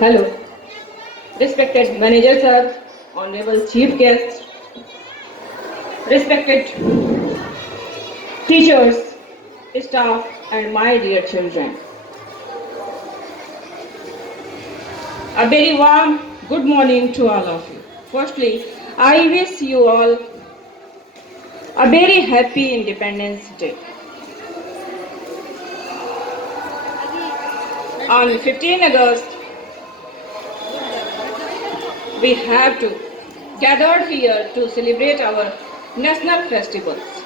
Hello, respected manager sir, honorable chief guest, respected teachers, staff, and my dear children. A very warm good morning to all of you. Firstly, I wish you all a very happy Independence Day. On 15 August, we have to gathered here to celebrate our national festivals.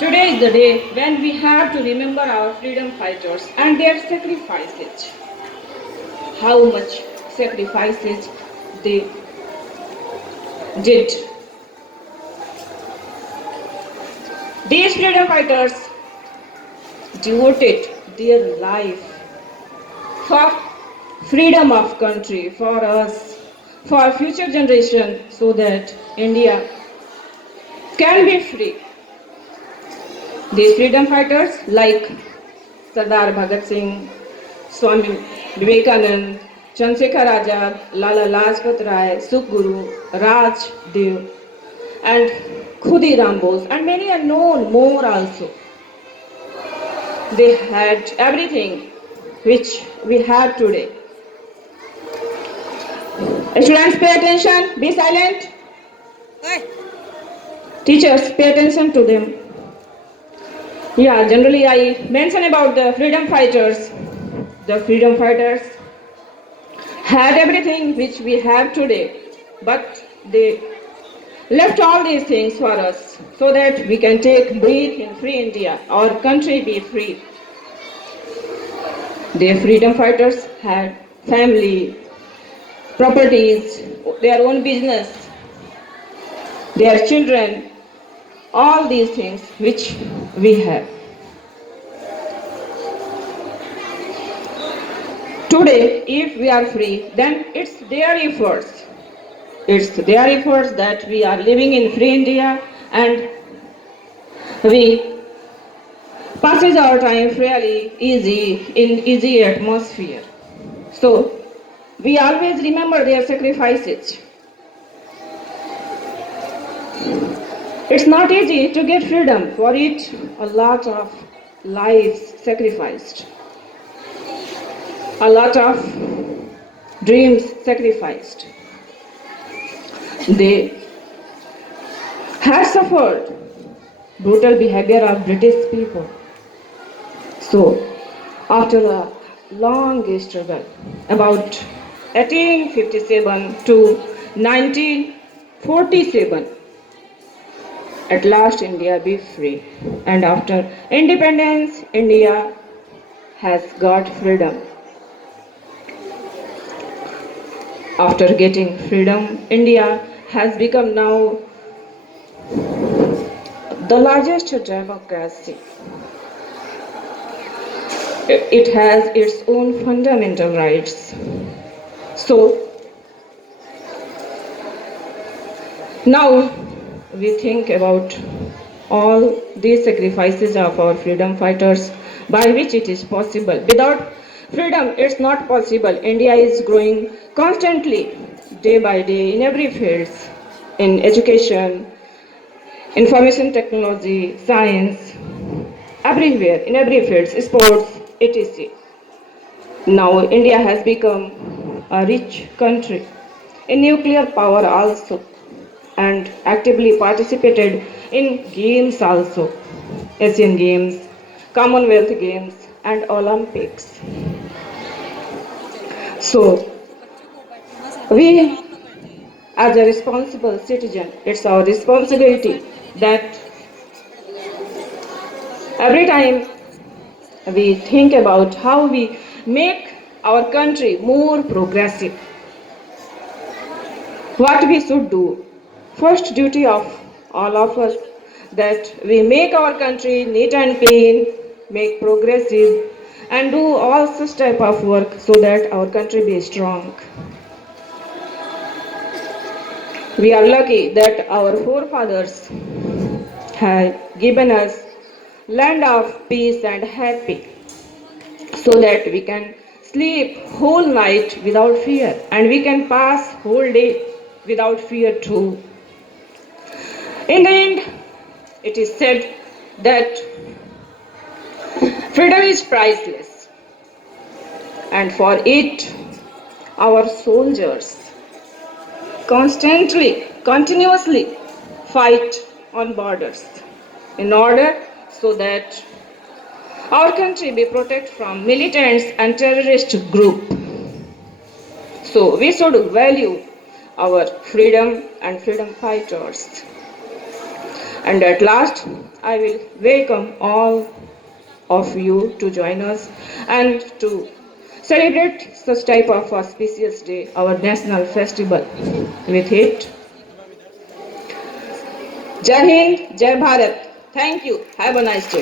Today is the day when we have to remember our freedom fighters and their sacrifices. How much sacrifices they did. These freedom fighters devoted their life for freedom of country, for us, for future generation, so that India can be free. These freedom fighters like Sardar Bhagat Singh, Swami Vivekanand, Chandrasekhar Azad, Lala Lajpat Rai, Sukhguru, Rajdev, and Khudiram Bose, and many unknown more also. They had everything which we have today. Students, pay attention, be silent. Teachers, pay attention to them. Yeah, generally I mention about the freedom fighters. The freedom fighters had everything which we have today, but they left all these things for us so that we can take breathe in free India, our country be free. The freedom fighters had family, properties, their own business, their children, all these things which we have. Today, if we are free, then it's their efforts. It's their efforts that we are living in free India and we passes our time fairly easy in easy atmosphere. So we always remember their sacrifices. It's not easy to get freedom. For it, a lot of lives sacrificed. A lot of dreams sacrificed. They had suffered brutal behavior of British people. So, after a long struggle, about 1857 to 1947, at last India be free. And after independence, India has got freedom. After getting freedom, India has become now the largest democracy. It has its own fundamental rights. So, now we think about all these sacrifices of our freedom fighters by which it is possible. Without freedom, it's not possible. India is growing constantly, day by day, in every field, in education, information technology, science, everywhere, in every field, sports, etc. Now India has become a rich country in nuclear power also and actively participated in games also, Asian Games, Commonwealth Games and Olympics. So we as a responsible citizen, it's our responsibility that every time we think about how we make our country more progressive, what we should do. First duty of all of us that we make our country neat and clean, make progressive and do all such type of work so that our country be strong. We are lucky that our forefathers have given us land of peace and happy so that we can sleep whole night without fear, and we can pass whole day without fear too. In the end, it is said that freedom is priceless, and for it, our soldiers continuously fight on borders in order so that our country be protected from militants and terrorist group. So we should value our freedom and freedom fighters. And at last, I will welcome all of you to join us and to celebrate such type of auspicious day, our national festival. With it, Jai Hind, Jai Bharat. Thank you. Have a nice day.